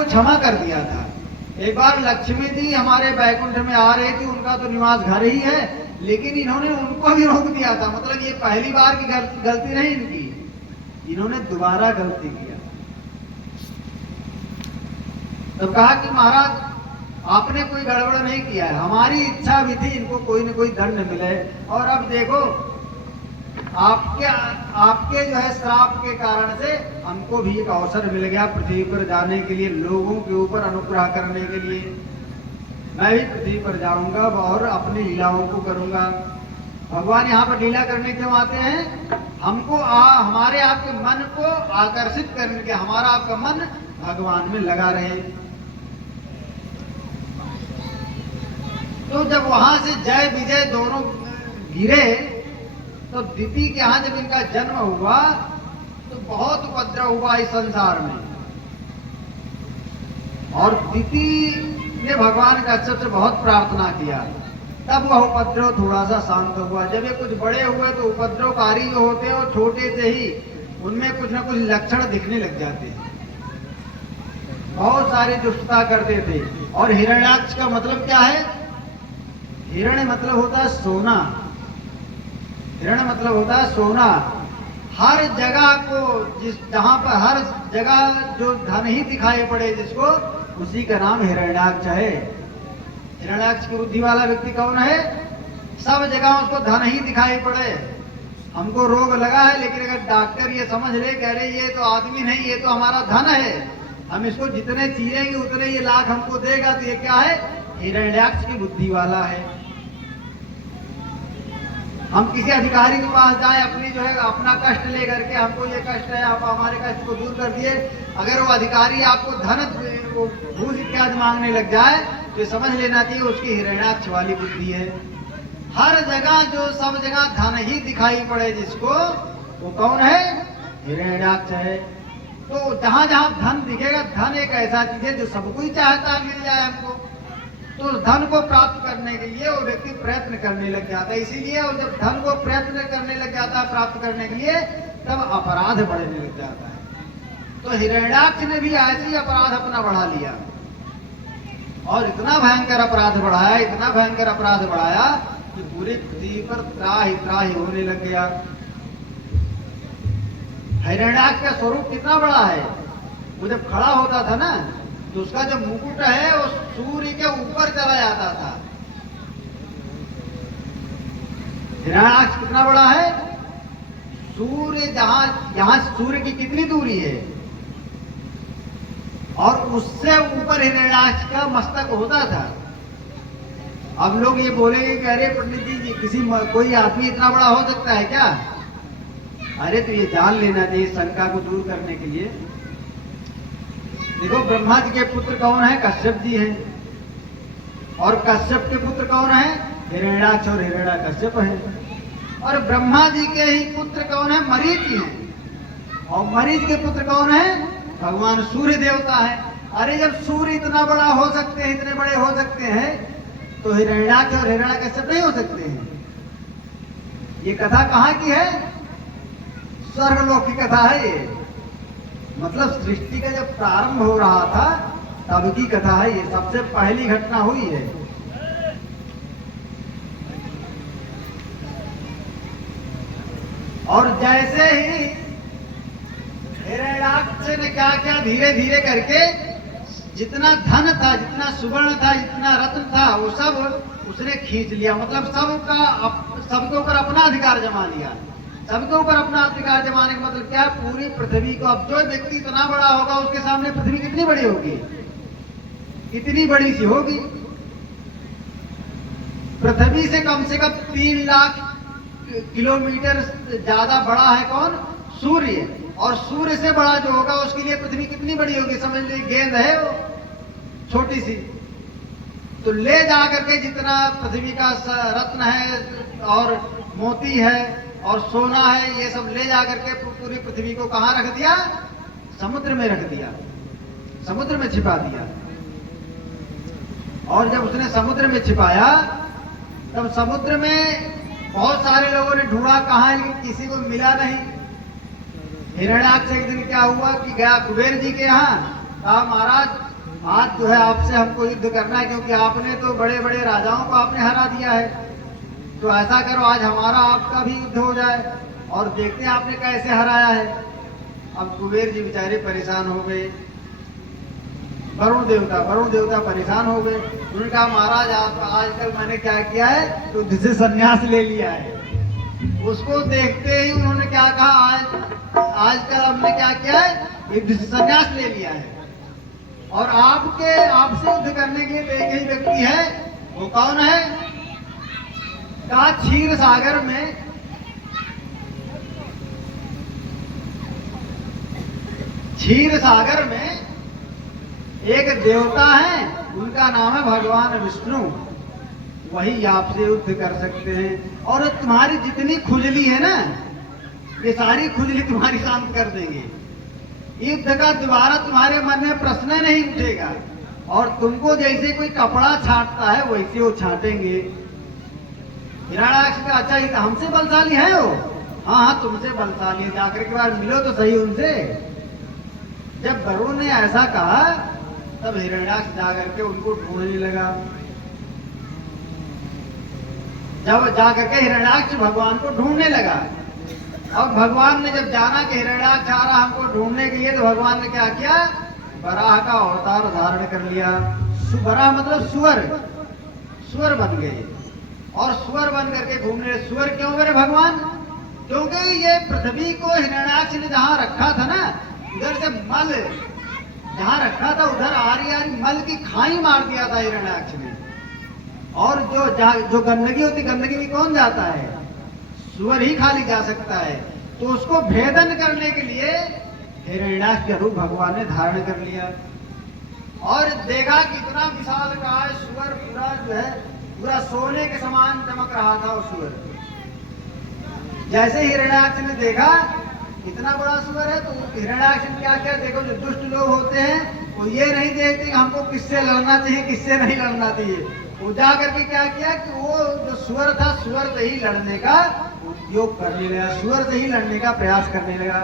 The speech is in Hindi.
को क्षमा कर दिया था। एक बार लक्ष्मी जी हमारे बैकुंठ में आ रही थी, उनका तो निवास घर ही है, लेकिन इन्होंने उनको भी रोक दिया था। मतलब ये पहली बार की गलती नहीं इनकी, इन्होंने दोबारा गलती किया। तो कहा कि महाराज आपने कोई गड़बड़ नहीं किया है, हमारी इच्छा भी थी इनको कोई न कोई दंड मिले, और अब देखो आपके जो है श्राप के कारण से हमको भी एक अवसर मिल गया पृथ्वी पर जाने के लिए, लोगों के ऊपर अनुग्रह करने के लिए। मैं भी पृथ्वी पर जाऊंगा और अपनी लीलाओं को करूंगा। भगवान यहाँ पर लीला करने क्यों आते हैं? हमको हमारे आपके मन को आकर्षित करने के, हमारा आपका मन भगवान में लगा रहे। तो जब वहां से जय विजय दोनों गिरे, तो दिति के यहाँ जब इनका जन्म हुआ तो बहुत उपद्रव हुआ इस संसार में, और दिति ने भगवान कश्यप से बहुत प्रार्थना किया, तब वह उपद्रव थोड़ा सा शांत हुआ। जब ये कुछ बड़े हुए तो उपद्रवकारी जो होते हैं वो छोटे से ही उनमें कुछ न कुछ लक्षण दिखने लग जाते हैं, बहुत सारी दुष्टता करते थे। और हिरण्याक्ष का मतलब क्या है? हिरण्य मतलब होता है सोना, हिरण्य मतलब होता है सोना। हर जगह को जहां पर हर जगह जो धन ही दिखाई पड़े जिसको, उसी का नाम हिरण्याक्ष है। हिरण्याक्ष की बुद्धि वाला व्यक्ति कौन है? सब जगह उसको धन ही दिखाई पड़े। हमको रोग लगा है, लेकिन अगर डॉक्टर ये समझ ले, कह रहे ये तो आदमी नहीं, ये तो हमारा धन है, हम इसको जितने चीरेंगे उतने ये लाख हमको देगा, तो ये क्या है? हिरण्याक्ष की बुद्धि वाला है। हम किसी अधिकारी के पास जाए, अपनी जो है अपना कष्ट लेकर के, हमको ये कष्ट है, आप हमारे कष्ट को दूर कर दिए, अगर वो अधिकारी आपको धन घूस इत्यादि मांगने लग जाए तो समझ लेना चाहिए उसकी हिरण्याक्ष वाली बुद्धि है। हर जगह जो सब जगह धन ही दिखाई पड़े जिसको, वो कौन है? हिरण्याक्ष है। तो जहां जहां धन दिखेगा, धन एक ऐसा चीज है जो सबको ही चाहता है मिल जाए हमको, तो धन को प्राप्त करने के लिए वो व्यक्ति प्रयत्न करने लग जाता है। इसीलिए और जब धन को प्रयत्न करने लग जाता है प्राप्त करने के लिए, तब अपराध बढ़ने लग जाता है। तो हिरण्याक्ष ने भी ऐसे ही अपराध अपना बढ़ा लिया, और इतना भयंकर अपराध बढ़ाया, इतना भयंकर अपराध बढ़ाया कि पूरी पृथ्वी पर त्राहि त्राहि होने लग गया। हिरण्याक्ष का स्वरूप कितना बड़ा है? वो जब खड़ा होता था ना, तो उसका जो मुकुट है वो सूर्य के ऊपर चला जाता था। हिरण्याक्ष कितना बड़ा है? सूर्य यहां सूर्य की कितनी दूरी है, और उससे ऊपर हिरण्याक्ष का मस्तक होता था। अब लोग ये बोलेंगे कि अरे पंडित जी, कोई आदमी इतना बड़ा हो सकता है क्या? अरे तो ये जान लेना चाहिए शंका को दूर करने के लिए। देखो, ब्रह्मा जी के पुत्र कौन है? कश्यप जी हैं, और कश्यप के पुत्र कौन है? हिरण्याक्ष और हिरण्यकश्यप है। और ब्रह्मा जी के ही पुत्र कौन है? मरीच जी हैं, और मरीच के पुत्र कौन है? भगवान सूर्य देवता है। अरे जब सूर्य इतना बड़ा हो सकते हैं, इतने बड़े हो सकते हैं, तो हिरण्याक्ष और हिरण्यकश्यप नहीं हो सकते हैं? ये कथा कहाँ की है? स्वर्गलोक की कथा है ये। मतलब सृष्टि का जब प्रारंभ हो रहा था तब की कथा है ये, सबसे पहली घटना हुई है। और जैसे ही हिरण्याक्ष ने क्या क्या धीरे धीरे करके जितना धन था, जितना सुवर्ण था, जितना रत्न था, वो सब उसने खींच लिया। मतलब सबके ऊपर अपना अधिकार जमा लिया। सबके ऊपर अपना अधिकार जमाने का मतलब क्या? पूरी पृथ्वी को, अब जो व्यक्ति इतना बड़ा होगा उसके सामने पृथ्वी कितनी बड़ी होगी? इतनी बड़ी सी होगी। पृथ्वी से कम 3 लाख किलोमीटर ज्यादा बड़ा है कौन? सूर्य। और सूर्य से बड़ा जो होगा उसके लिए पृथ्वी कितनी बड़ी होगी? समझ लीजिए गेंद है वो छोटी सी, तो ले जाकर के जितना पृथ्वी का रत्न है और मोती है और सोना है, ये सब ले जाकर के पूरी पृथ्वी को कहां रख दिया? समुद्र में रख दिया, समुद्र में छिपा दिया। और जब उसने समुद्र में छिपाया, तब समुद्र में बहुत सारे लोगों ने ढूंढा, कहां, लेकिन किसी को मिला नहीं। हिरण्याक्ष एक दिन क्या हुआ कि गया कुबेर जी के यहाँ, कहा महाराज आज जो है आपसे हमको युद्ध करना है, क्योंकि आपने तो बड़े बड़े राजाओं को आपने हरा दिया है। तो ऐसा करो आज हमारा आपका भी युद्ध हो जाए और देखते हैं आपने कैसे हराया है। अब कुबेर जी बेचारे परेशान हो गए। वरुण देवता परेशान हो गए। उन्होंने कहा महाराज आप आजकल मैंने क्या किया है, तो जिसे संन्यास ले लिया है। उसको देखते ही उन्होंने क्या कहा, आजकल हमने क्या किया है, युद्ध से संन्यास ले लिया है। और आपसे युद्ध करने के लिए एक ही व्यक्ति है, वो कौन है? कहा क्षीर सागर में एक देवता है, उनका नाम है भगवान विष्णु। वही आपसे युद्ध कर सकते हैं और तुम्हारी जितनी खुजली है ना, ये सारी खुजली तुम्हारी शांत कर देंगे। युद्ध का दोबारा तुम्हारे मन में प्रश्न नहीं उठेगा और तुमको जैसे कोई कपड़ा छांटता है वैसे वो छांटेंगे। हिरण्याक्ष का अच्छा ही हमसे बलशाली है वो। हाँ तुमसे बलशाली है, जाकर के बाद मिलो तो सही उनसे। जब वरुण ने ऐसा कहा तब हिरण्याक्ष जाकर के उनको ढूंढने लगा। जब जाकर के हिरण्याक्ष भगवान को ढूंढने लगा और भगवान ने जब जाना कि हिरण्याक्ष आ रहा हमको ढूंढने के लिए, तो भगवान ने क्या किया, वराह का अवतार धारण कर लिया। वराह मतलब सुअर बन गए और सुअर बन करके घूमने। सुअर क्यों बने भगवान? क्योंकि ये पृथ्वी को हिरण्याक्ष ने जहां रखा था ना, उधर से मल जहां रखा था उधर आरी मल की खाई मार दिया था हिरण्याक्ष ने। और जो गंदगी होती, गंदगी में कौन जाता है? सुअर ही खाली जा सकता है। तो उसको भेदन करने के लिए हिरण्याक्ष का रूप भगवान ने धारण कर लिया और देखा कितना विशाल का सुअर, पूरा जो है पूरा सोने के समान चमक रहा था वो सुअर। जैसे हिरण्याक्ष ने देखा इतना बड़ा सुअर है, तो हिरण्याक्ष ने क्या किया, देखो जो दुष्ट लोग होते हैं वो ये नहीं देखते कि हमको किससे लड़ना चाहिए किससे नहीं लड़ना चाहिए। वो जा करके क्या किया कि वो जो सुअर था, सुअर से ही लड़ने का उपयोग करने लगा, सुअर से ही लड़ने का प्रयास करने लगा।